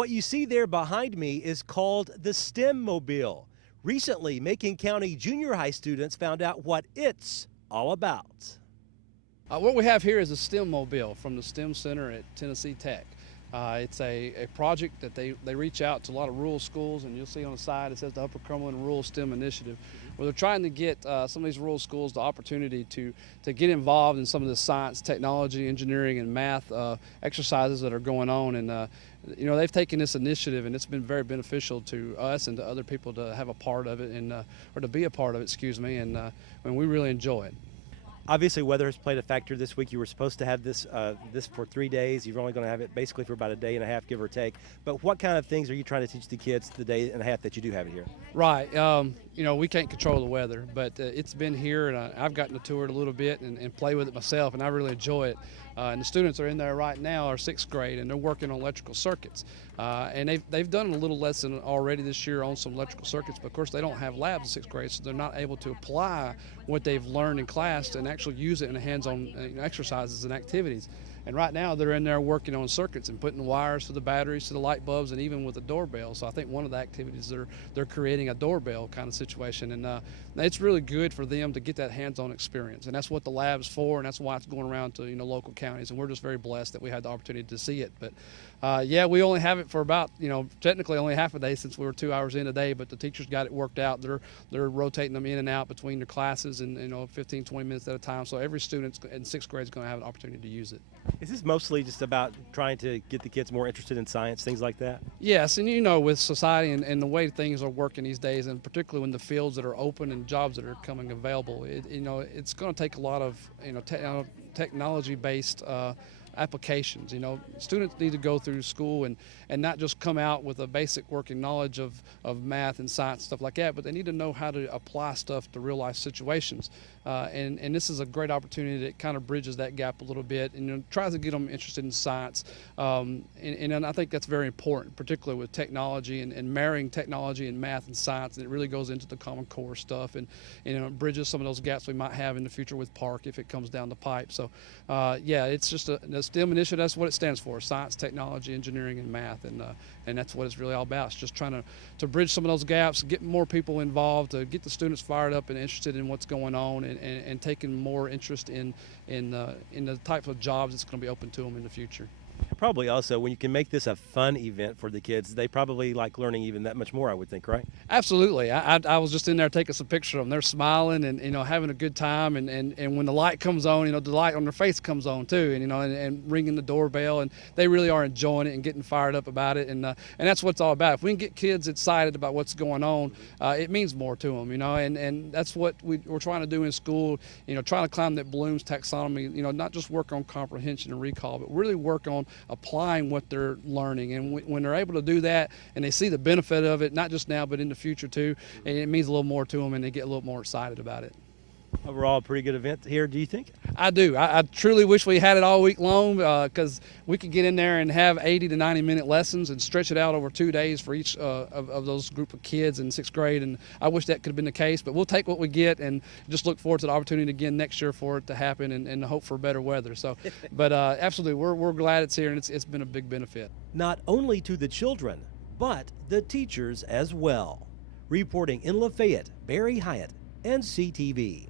What you see there behind me is called the STEM Mobile. Recently, Macon County junior high students found out what it's all about. What we have here is a STEM mobile from the STEM Center at Tennessee Tech. It's a project that they reach out to a lot of rural schools, and you'll see on the side it says the Upper Cumberland Rural STEM Initiative, where they're trying to get some of these rural schools the opportunity to get involved in some of the science, technology, engineering, and math exercises that are going on. And you know, they've taken this initiative, and it's been very beneficial to us and to other people to have a part of it, and or to be a part of it, excuse me, and we really enjoy it. Obviously, weather has played a factor this week. You were supposed to have this for 3 days. You're only going to have it basically for about a day and a half, give or take. But what kind of things are you trying to teach the kids the day and a half that you do have it here? Right. You know, we can't control the weather, but it's been here, and I've gotten to tour it a little bit and play with it myself, and I really enjoy it. And the students are in there right now, are 6th grade, and they're working on electrical circuits. And they've done a little lesson already this year on some electrical circuits, but of course they don't have labs in 6th grade, so they're not able to apply what they've learned in class and actually use it in hands-on exercises and activities. And right now they're in there working on circuits and putting wires to the batteries, to the light bulbs, and even with the doorbell. So I think one of the activities they're creating a doorbell kind of situation, and it's really good for them to get that hands-on experience. And that's what the lab's for, and that's why it's going around to local counties. And we're just very blessed that we had the opportunity to see it. But yeah, we only have it for about technically only half a day since we were 2 hours in a day. But the teachers got it worked out. They're rotating them in and out between their classes, and 15, 20 minutes at a time. So every student in 6th grade is going to have an opportunity to use it. Is this mostly just about trying to get the kids more interested in science, things like that? Yes, and with society and the way things are working these days, and particularly when the fields that are open and jobs that are coming available, it's going to take a lot of technology-based applications. Students need to go through school and not just come out with a basic working knowledge of math and science, stuff like that, but they need to know how to apply stuff to real life situations. And this is a great opportunity that kind of bridges that gap a little bit and tries to get them interested in science. And I think that's very important, particularly with technology and marrying technology and math and science. And it really goes into the Common Core stuff and it bridges some of those gaps we might have in the future with Park if it comes down the pipe. So yeah, it's just a STEM initiative. That's what it stands for: science, technology, engineering, and math. And that's what it's really all about. It's just trying to bridge some of those gaps, get more people involved, to get the students fired up and interested in what's going on, and taking more interest in the type of jobs that's going to be open to them in the future. Probably also, when you can make this a fun event for the kids, they probably like learning even that much more, I would think, right? Absolutely. I was just in there taking some pictures of them. They're smiling and having a good time, and when the light comes on, the light on their face comes on too, and ringing the doorbell, and they really are enjoying it and getting fired up about it, and that's what it's all about. If we can get kids excited about what's going on, it means more to them, and that's what we're trying to do in school, trying to climb that Bloom's taxonomy, not just work on comprehension and recall, but really work on applying what they're learning. And when they're able to do that and they see the benefit of it, not just now but in the future too, and it means a little more to them and they get a little more excited about it. Overall, a pretty good event here, do you think? I do. I truly wish we had it all week long, because we could get in there and have 80 to 90-minute lessons and stretch it out over 2 days for each of those group of kids in 6th grade. And I wish that could have been the case, but we'll take what we get and just look forward to the opportunity again next year for it to happen, and hope for better weather. So, but absolutely, we're glad it's here, and it's been a big benefit. Not only to the children, but the teachers as well. Reporting in Lafayette, Barry Hyatt, NCTV.